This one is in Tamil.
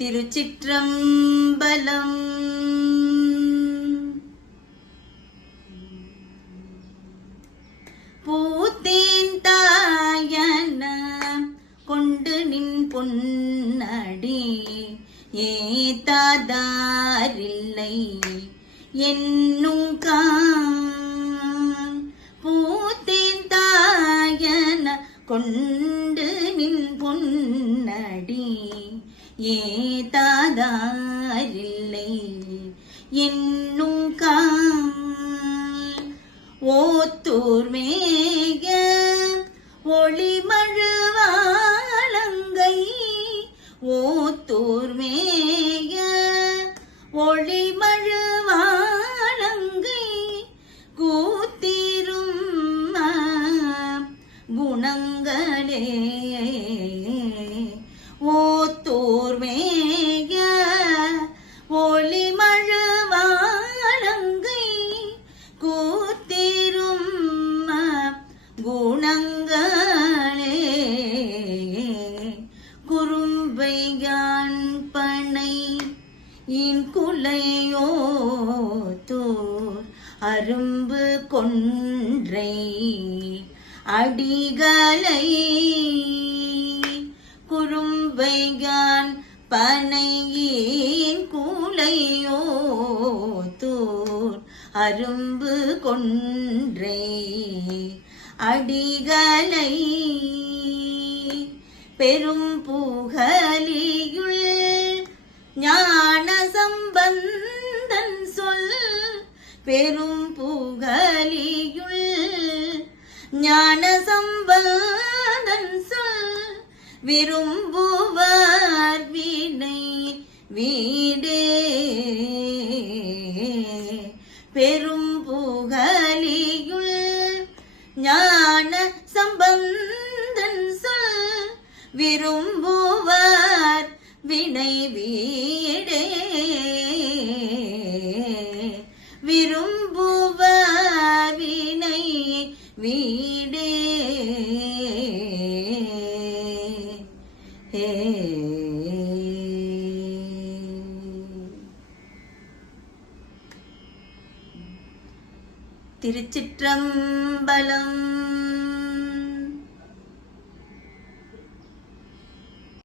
திருச்சிற்றம்பலம். பூத்தேன் தாயன கொண்டு நின் பொன்னடி. ஏத்தாதாரில்லை என்னும் கா கொண்டு நின் பொன்னடி. ஏதாதாரில்லை என்னும் கான் ஓத்தூர் மேக ஒளிமழுவாளங்கை. ஓத்தூர் மே குணங்களே ஓத்தூர் ஒளி மழுவாழங்கை கூத்திரும் குணங்களே. குறும்பையான் பனை இன் குலையோ தோர் அரும்பு கொன்றை அடிகளை குறும்பைகான் பனையின் கூலையோ தோர் அரும்பு கொன்றே. அடிகளை பெரும் புகலியுள் ஞான விரும்புவார் வினை வீடே. பெரும் புகழியுள் ஞான சம்பந்தன் சொல் விரும்புவார் வினை வீடே. விரும்புவார் வினை வீ வீடே திருச்சிற்றம்பலம்